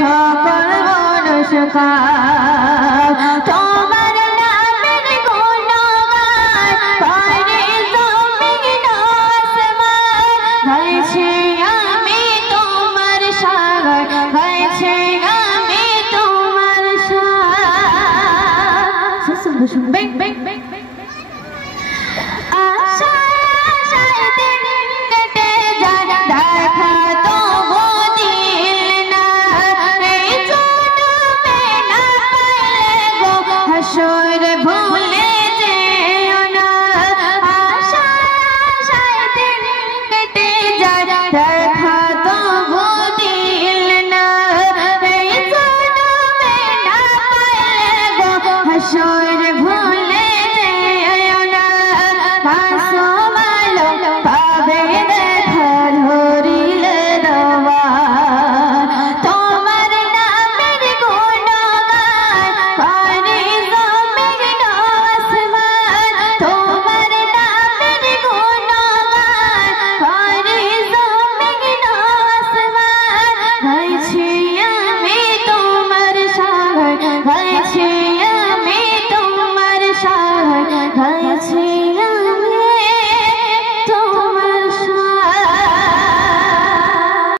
সকল মনস্কার তোমার নামের গুণগান করে জমিন আসমান গাইছি আমি তোমার শান গাইছি আমি তোমার শান